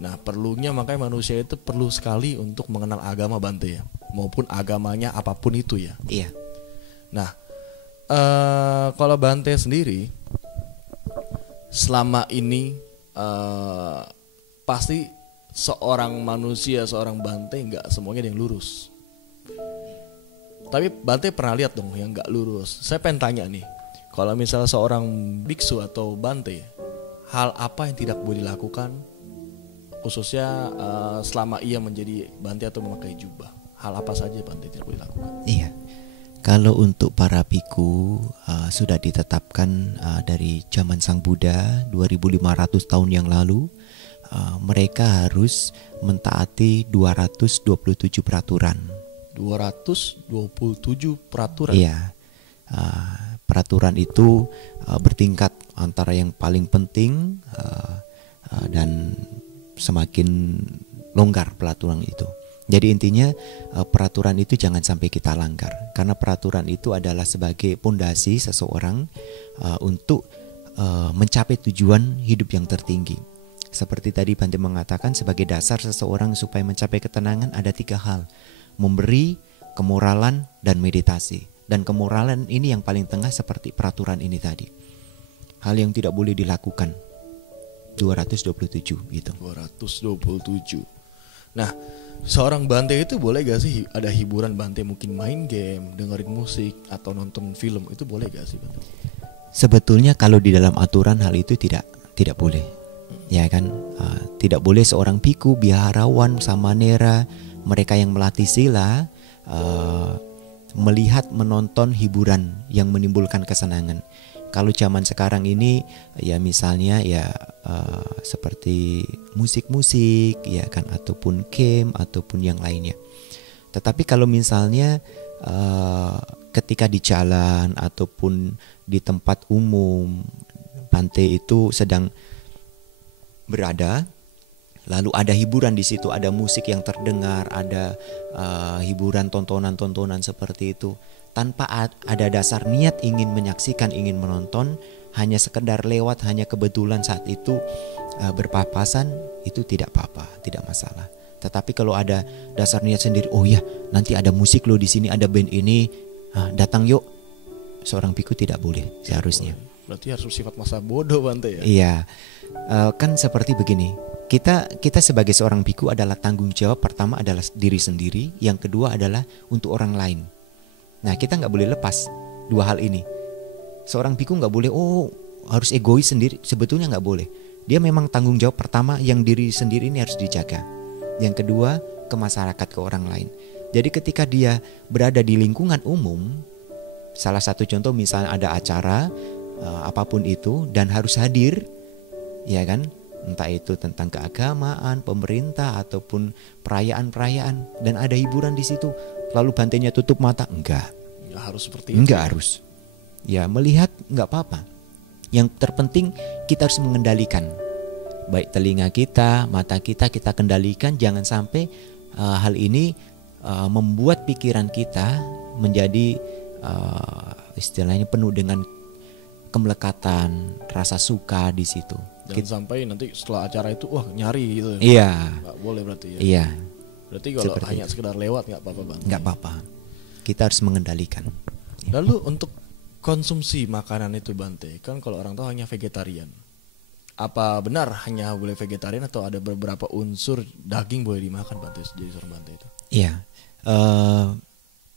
Nah, perlunya makanya manusia itu perlu sekali untuk mengenal agama Bante ya, maupun agamanya apapun itu ya. Iya. Nah, kalau Bante sendiri selama ini pasti seorang manusia, seorang Bante nggak semuanya yang lurus. Tapi Bante pernah lihat dong yang nggak lurus. Saya pengen tanya nih, kalau misalnya seorang biksu atau Bante, hal apa yang tidak boleh dilakukan, khususnya selama ia menjadi Bante atau memakai jubah? Hal apa saja Bante tidak boleh lakukan? Iya. Kalau untuk para biku sudah ditetapkan dari zaman Sang Buddha 2500 tahun yang lalu, mereka harus mentaati 227 peraturan. 227 peraturan? Iya. Peraturan itu bertingkat antara yang paling penting dan semakin longgar peraturan itu. Jadi intinya peraturan itu jangan sampai kita langgar, karena peraturan itu adalah sebagai pondasi seseorang untuk mencapai tujuan hidup yang tertinggi. Seperti tadi Bante mengatakan, sebagai dasar seseorang supaya mencapai ketenangan ada 3 hal: memberi, kemoralan, dan meditasi. Dan kemoralan ini yang paling tengah seperti peraturan ini tadi. Hal yang tidak boleh dilakukan 227 gitu. 227. Nah, seorang Bante itu boleh gak sih ada hiburan Bante, mungkin main game, dengerin musik atau nonton film, itu boleh gak sih Bante? Sebetulnya kalau di dalam aturan hal itu tidak boleh. Ya kan, tidak boleh seorang biku, biharawan, samanera, mereka yang melatih sila melihat menonton hiburan yang menimbulkan kesenangan. Kalau zaman sekarang ini ya misalnya ya seperti musik-musik ya kan, ataupun game ataupun yang lainnya. Tetapi kalau misalnya ketika di jalan ataupun di tempat umum Bante itu sedang berada, lalu ada hiburan di situ, ada musik yang terdengar, ada hiburan, tontonan-tontonan seperti itu, tanpa ada dasar niat ingin menyaksikan, ingin menonton, hanya sekedar lewat, hanya kebetulan saat itu berpapasan, itu tidak apa-apa, tidak masalah. Tetapi kalau ada dasar niat sendiri, oh ya nanti ada musik loh di sini, ada band ini, datang yuk, seorang biku tidak boleh seharusnya. Berarti harus sifat masa bodoh Bante ya? Iya, kan seperti begini. Kita sebagai seorang biku adalah tanggung jawab pertama adalah diri sendiri, yang kedua adalah untuk orang lain. Nah, kita nggak boleh lepas dua hal ini. Seorang biku nggak boleh harus egois sendiri, sebetulnya nggak boleh. Dia memang tanggung jawab pertama yang diri sendiri ini harus dijaga. Yang kedua ke masyarakat, ke orang lain. Jadi ketika dia berada di lingkungan umum, salah satu contoh misalnya ada acara apapun itu dan harus hadir, ya kan? Entah itu tentang keagamaan, pemerintah ataupun perayaan-perayaan, dan ada hiburan di situ, lalu Bantenya tutup mata, enggak harus seperti itu. Enggak harus. Ya melihat enggak apa-apa. Yang terpenting kita harus mengendalikan baik telinga kita, mata kita kendalikan, jangan sampai hal ini membuat pikiran kita menjadi istilahnya penuh dengan kemelekatan, rasa suka di situ. Jangan sampai nanti setelah acara itu nyari gitu. Iya. Nggak boleh berarti ya. Iya. Berarti kalau seperti hanya itu. sekedar lewat nggak apa-apa Bang. Nggak apa-apa. Kita harus mengendalikan. Lalu untuk konsumsi makanan itu Bante, kan kalau orang tahu hanya vegetarian. Apa benar hanya boleh vegetarian atau ada beberapa unsur daging boleh dimakan Bante jadi seorang Bante itu? Iya.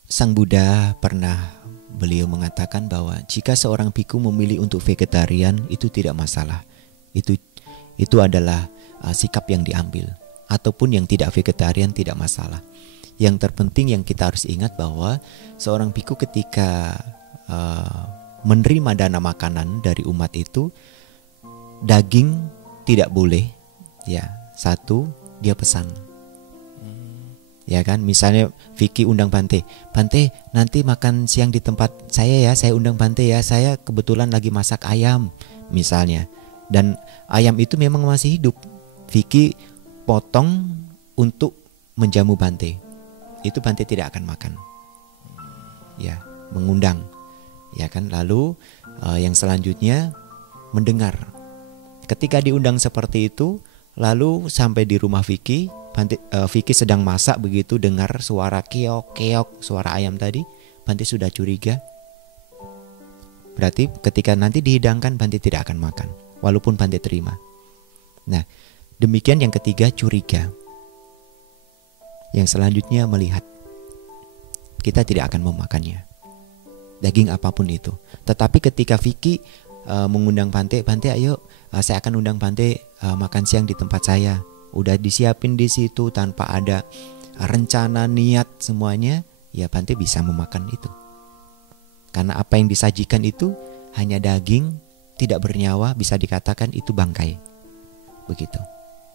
Sang Buddha pernah beliau mengatakan bahwa jika seorang biku memilih untuk vegetarian itu tidak masalah. Itu adalah sikap yang diambil. Ataupun yang tidak vegetarian tidak masalah. Yang terpenting yang kita harus ingat bahwa seorang biku ketika menerima dana makanan dari umat itu, daging tidak boleh. Ya, satu dia pesan. Ya kan, misalnya Vicky undang Bante, nanti makan siang di tempat saya ya, saya undang Bante ya, saya kebetulan lagi masak ayam misalnya, dan ayam itu memang masih hidup, Vicky potong untuk menjamu Bante, itu Bante tidak akan makan, ya mengundang, ya kan. Lalu yang selanjutnya mendengar, ketika diundang seperti itu, lalu sampai di rumah Vicky, Vicky sedang masak begitu dengar suara keok-keok, suara ayam tadi, Bante sudah curiga. Berarti ketika nanti dihidangkan Bante tidak akan makan, walaupun Bante terima. Nah, demikian yang ketiga curiga. Yang selanjutnya melihat. Kita tidak akan memakannya, daging apapun itu. Tetapi ketika Vicky mengundang Bante ayo saya akan undang Bante makan siang di tempat saya. Udah disiapin di situ tanpa ada rencana, niat semuanya, ya Bante bisa memakan itu. Karena apa yang disajikan itu hanya daging, tidak bernyawa, bisa dikatakan itu bangkai. Begitu.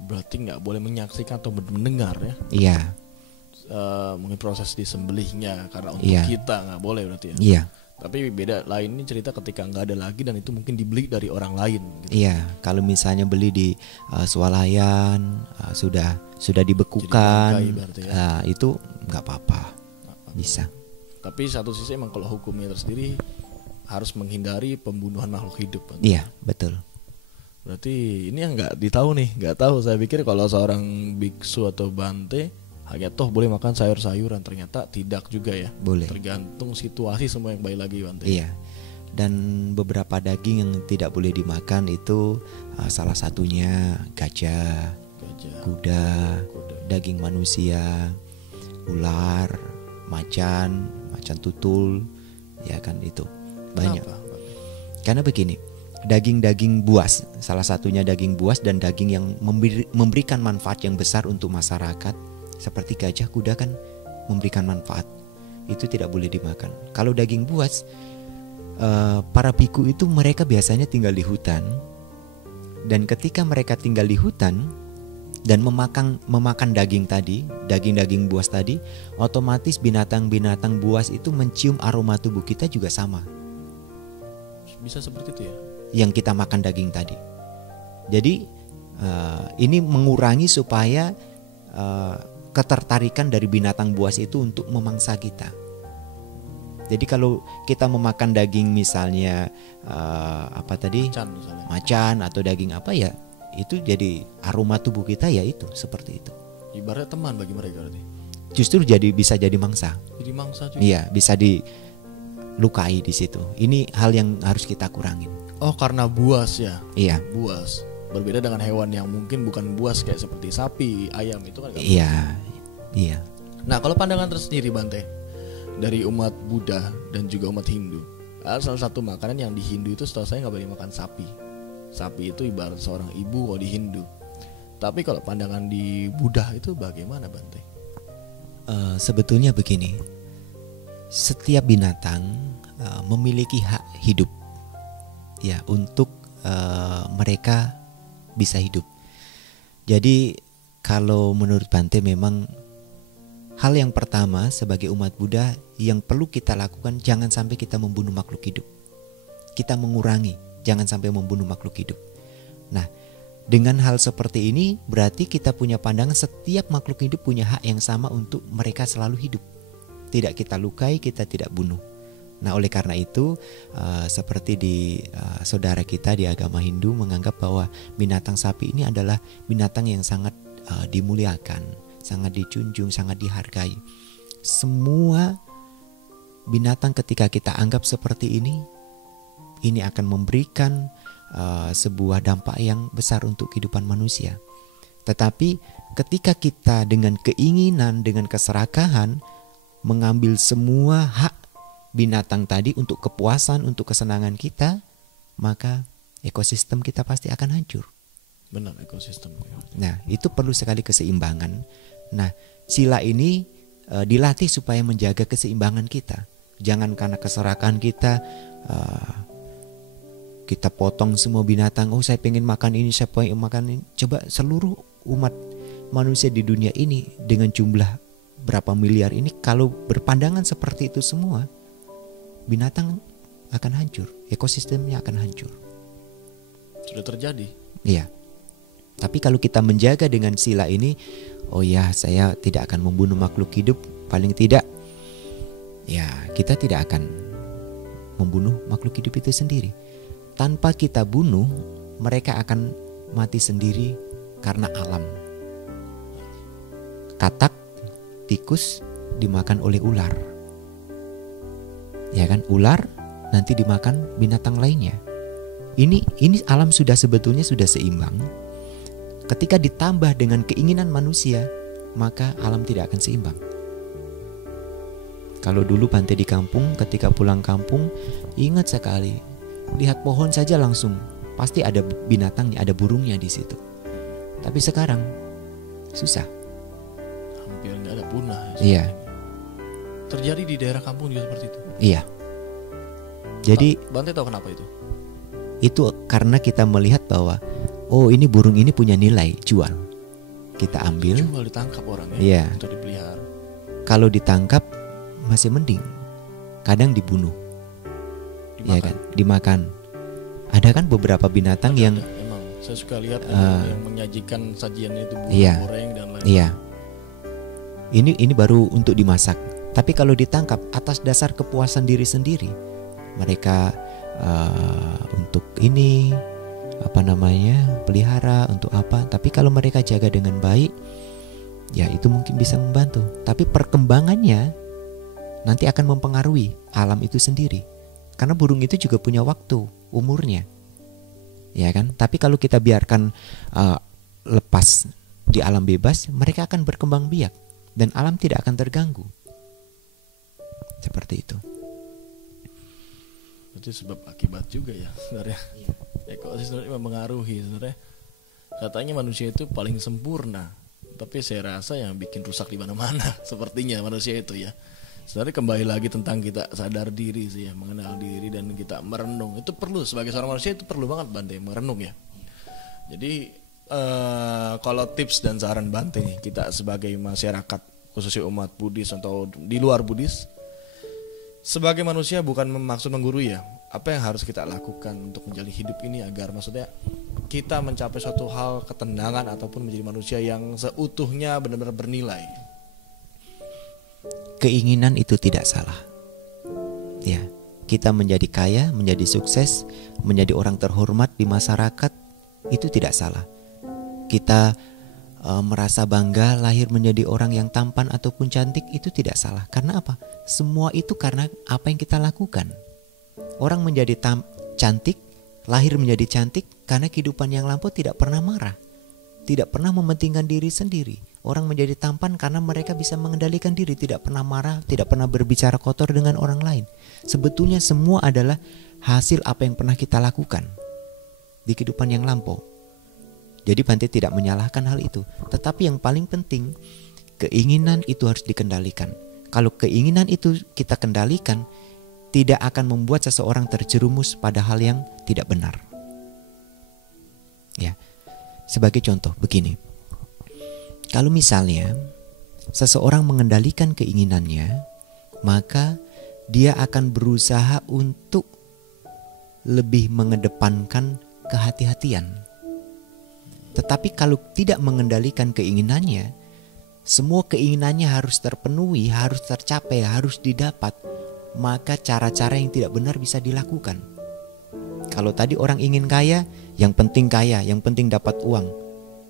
Berarti nggak boleh menyaksikan atau mendengar ya? Iya. Mungkin proses disembelihnya karena untuk kita nggak boleh berarti ya? Iya. Tapi beda lain ini cerita ketika nggak ada lagi dan itu mungkin dibeli dari orang lain gitu. Iya, kalau misalnya beli di swalayan sudah dibekukan, ya? Itu nggak apa-apa, bisa. Tapi satu sisi emang kalau hukumnya tersendiri harus menghindari pembunuhan makhluk hidup. Iya, betul. Berarti ini yang nggak tahu. Saya pikir kalau seorang biksu atau Bante hanya toh boleh makan sayur-sayuran, ternyata tidak juga ya. Boleh. Tergantung situasi semua yang baik lagi Bante. Iya. Dan beberapa daging yang tidak boleh dimakan itu salah satunya gajah. kuda, daging manusia, ular, macan tutul, ya kan itu banyak. Kenapa? Karena begini, daging-daging buas, salah satunya daging buas dan daging yang memberikan manfaat yang besar untuk masyarakat, seperti gajah, kuda kan memberikan manfaat, itu tidak boleh dimakan. Kalau daging buas, para biku itu mereka biasanya tinggal di hutan, dan ketika mereka tinggal di hutan dan memakan daging tadi, daging buas tadi, otomatis binatang-binatang buas itu mencium aroma tubuh kita juga sama. Bisa seperti itu ya? Yang kita makan daging tadi. Jadi ini mengurangi supaya ketertarikan dari binatang buas itu untuk memangsa kita. Jadi kalau kita memakan daging misalnya macan atau daging apa ya, itu jadi aroma tubuh kita ya itu seperti itu. Ibaratnya teman bagi mereka berarti. Justru bisa jadi mangsa. Jadi mangsa juga. Iya, bisa dilukai di situ. Ini hal yang harus kita kurangin. Oh, karena buas ya? Iya. Buas. Berbeda dengan hewan yang mungkin bukan buas kayak seperti sapi, ayam itu kan. Iya. Iya. Nah, kalau pandangan tersendiri Bante dari umat Buddha dan juga umat Hindu, ada salah satu makanan yang di Hindu itu setahu saya nggak boleh makan sapi. Sapi itu ibarat seorang ibu kalau di Hindu. Tapi kalau pandangan di Buddha itu bagaimana Bante? Sebetulnya begini, setiap binatang memiliki hak hidup, ya, untuk mereka bisa hidup. Jadi kalau menurut Bante memang hal yang pertama sebagai umat Buddha yang perlu kita lakukan, jangan sampai kita membunuh makhluk hidup. Kita mengurangi, jangan sampai membunuh makhluk hidup. Nah, dengan hal seperti ini berarti kita punya pandangan setiap makhluk hidup punya hak yang sama untuk mereka selalu hidup. Tidak kita lukai, kita tidak bunuh. Nah, oleh karena itu seperti di saudara kita di agama Hindu menganggap bahwa binatang sapi ini adalah binatang yang sangat dimuliakan, sangat dijunjung, sangat dihargai. Semua binatang ketika kita anggap seperti ini akan memberikan sebuah dampak yang besar untuk kehidupan manusia. Tetapi ketika kita dengan keinginan, dengan keserakahan mengambil semua hak binatang tadi untuk kepuasan, untuk kesenangan kita, maka ekosistem kita pasti akan hancur. Benar, ekosistem. Nah, itu perlu sekali keseimbangan. Nah, sila ini dilatih supaya menjaga keseimbangan kita. Jangan karena keserakahan kita potong semua binatang. Oh, saya pengen makan ini, saya pengen makan ini. Coba seluruh umat manusia di dunia ini dengan jumlah berapa miliar ini, kalau berpandangan seperti itu semua, binatang akan hancur, ekosistemnya akan hancur. Sudah terjadi. Iya. Tapi kalau kita menjaga dengan sila ini, oh ya, saya tidak akan membunuh makhluk hidup, paling tidak ya kita tidak akan membunuh makhluk hidup itu sendiri. Tanpa kita bunuh, mereka akan mati sendiri karena alam. Katak, tikus dimakan oleh ular. Ya kan, ular nanti dimakan binatang lainnya. Ini alam sebetulnya sudah seimbang. Ketika ditambah dengan keinginan manusia, maka alam tidak akan seimbang. Kalau dulu Bante di kampung, ketika pulang kampung, ingat sekali, lihat pohon saja langsung pasti ada binatangnya, ada burungnya di situ. Tapi sekarang susah. Hampir nggak ada, punah. Iya. Terjadi di daerah kampung juga seperti itu. Iya. Jadi Bante tahu kenapa itu? Itu karena kita melihat bahwa oh, ini burung ini punya nilai jual. Kita ambil. Jual, ditangkap orangnya. Iya. Untuk dipelihara. Kalau ditangkap masih mending. Kadang dibunuh. Ya kan, dimakan. Ada kan beberapa binatang yang emang saya suka lihat yang menyajikan sajiannya itu burung goreng dan lain-lain. Iya. Ini baru untuk dimasak. Tapi kalau ditangkap atas dasar kepuasan diri sendiri, mereka untuk ini pelihara untuk apa? Tapi kalau mereka jaga dengan baik, ya itu mungkin bisa membantu. Tapi perkembangannya nanti akan mempengaruhi alam itu sendiri. Karena burung itu juga punya waktu, umurnya. Ya kan? Tapi kalau kita biarkan lepas di alam bebas, mereka akan berkembang biak dan alam tidak akan terganggu. Seperti itu. Itu sebab akibat juga ya sebenarnya. Ekosistem itu mempengaruhi sebenarnya. Katanya manusia itu paling sempurna, tapi saya rasa yang bikin rusak di mana-mana sepertinya manusia itu ya. Sebenarnya kembali lagi tentang kita sadar diri sih ya, mengenal diri dan kita merenung. Itu perlu, sebagai seorang manusia itu perlu banget Bante merenung ya. Jadi kalau tips dan saran Bante nih, kita sebagai masyarakat khususnya umat Buddhis atau di luar Buddhis, sebagai manusia bukan maksud menggurui ya. Apa yang harus kita lakukan untuk menjalani hidup ini agar maksudnya kita mencapai suatu hal ketenangan ataupun menjadi manusia yang seutuhnya benar-benar bernilai. Keinginan itu tidak salah. Ya, kita menjadi kaya, menjadi sukses, menjadi orang terhormat di masyarakat, itu tidak salah. Kita merasa bangga lahir menjadi orang yang tampan ataupun cantik, itu tidak salah. Karena apa? Semua itu karena apa yang kita lakukan. Orang menjadi cantik, lahir menjadi cantik karena kehidupan yang lampau tidak pernah marah, tidak pernah mementingkan diri sendiri. Orang menjadi tampan karena mereka bisa mengendalikan diri, tidak pernah marah, tidak pernah berbicara kotor dengan orang lain. Sebetulnya semua adalah hasil apa yang pernah kita lakukan di kehidupan yang lampau. Jadi Bante tidak menyalahkan hal itu. Tetapi yang paling penting, keinginan itu harus dikendalikan. Kalau keinginan itu kita kendalikan, tidak akan membuat seseorang terjerumus pada hal yang tidak benar. Ya, sebagai contoh begini. Kalau misalnya seseorang mengendalikan keinginannya, maka dia akan berusaha untuk lebih mengedepankan kehati-hatian. Tetapi kalau tidak mengendalikan keinginannya, semua keinginannya harus terpenuhi, harus tercapai, harus didapat, maka cara-cara yang tidak benar bisa dilakukan. Kalau tadi orang ingin kaya, yang penting dapat uang.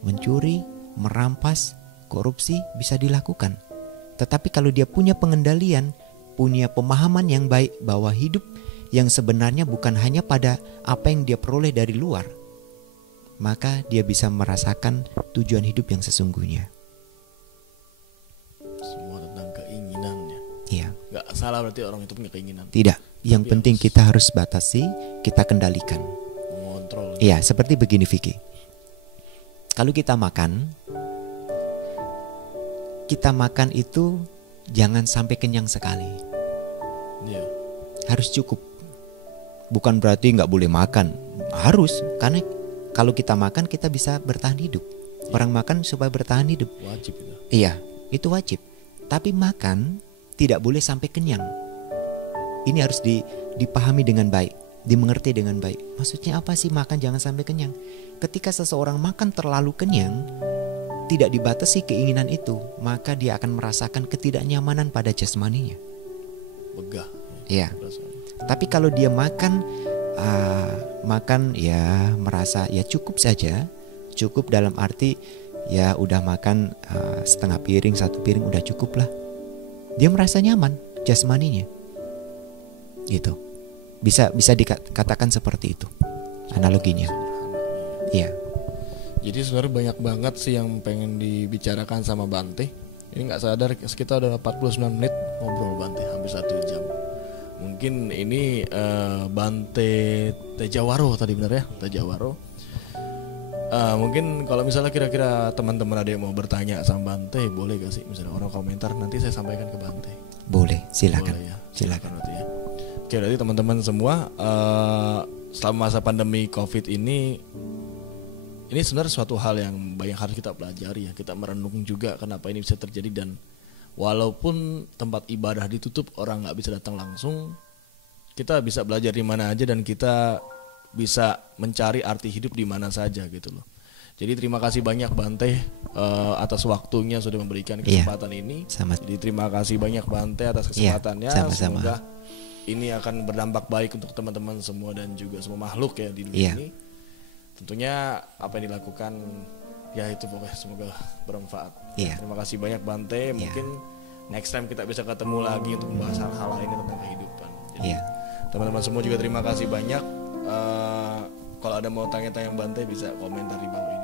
Mencuri, merampas, korupsi bisa dilakukan. Tetapi kalau dia punya pengendalian, punya pemahaman yang baik bahwa hidup yang sebenarnya bukan hanya pada apa yang dia peroleh dari luar, maka dia bisa merasakan tujuan hidup yang sesungguhnya. Semua tentang keinginannya. Iya. Gak salah berarti orang itu punya keinginan. Tidak. Yang penting kita harus batasi, kita kendalikan. Mengontrol. Iya, seperti begini Vicky. Kalau kita makan itu jangan sampai kenyang sekali. Iya. Harus cukup. Bukan berarti nggak boleh makan. Harus, karena kalau kita makan kita bisa bertahan hidup. Orang makan supaya bertahan hidup. Wajib itu. Iya, itu wajib. Tapi makan tidak boleh sampai kenyang. Ini harus dipahami dengan baik, dimengerti dengan baik. Maksudnya apa sih makan jangan sampai kenyang? Ketika seseorang makan terlalu kenyang, tidak dibatasi keinginan itu, maka dia akan merasakan ketidaknyamanan pada jasmaninya. Begah. Iya. Tapi kalau dia makan ya merasa ya cukup saja, cukup dalam arti ya udah makan setengah piring, 1 piring udah cukup lah. Dia merasa nyaman jasmaninya. Gitu. Bisa dikatakan seperti itu analoginya. Iya. Jadi sebenarnya banyak banget sih yang pengen dibicarakan sama Bante. Ini nggak sadar sekitar udah 49 menit ngobrol Bante, hampir 1 jam. Mungkin ini Bante Tejawaro tadi benar ya, Tejawaro. Mungkin kalau misalnya kira-kira teman-teman ada yang mau bertanya sama Bante, boleh gak sih misalnya orang komentar, nanti saya sampaikan ke Bante. Boleh, silakan. Boleh ya, silakan. Berarti ya. Oke, berarti teman-teman semua selama masa pandemi COVID ini sebenarnya suatu hal yang banyak harus kita pelajari ya. Kita merenung juga kenapa ini bisa terjadi, dan walaupun tempat ibadah ditutup, orang nggak bisa datang langsung, kita bisa belajar di mana aja dan kita bisa mencari arti hidup di mana saja gitu loh. Jadi terima kasih banyak Bante atas waktunya sudah memberikan kesempatan ini. Jadi terima kasih banyak Bante atas kesempatannya. Sama-sama. Semoga ini akan berdampak baik untuk teman-teman semua dan juga semua makhluk ya di dunia ini. Tentunya apa yang dilakukan ya itu pokoknya semoga bermanfaat. Terima kasih banyak Bante. Mungkin next time kita bisa ketemu lagi untuk membahas hal-hal lainnya tentang kehidupan. Jadi, teman-teman semua juga terima kasih banyak. Kalau ada mau tanya-tanya Bante bisa komentar di bawah ini.